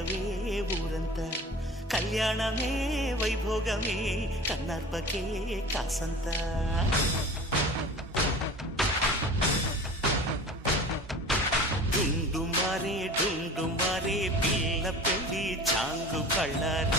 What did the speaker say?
పండగవే ఊరంతా కళ్యాణమే వైభోగమే కన్నార్పకే కాసంత డుండు మారే పిల్ల పెళ్ళి చాంగు కళ్ళారి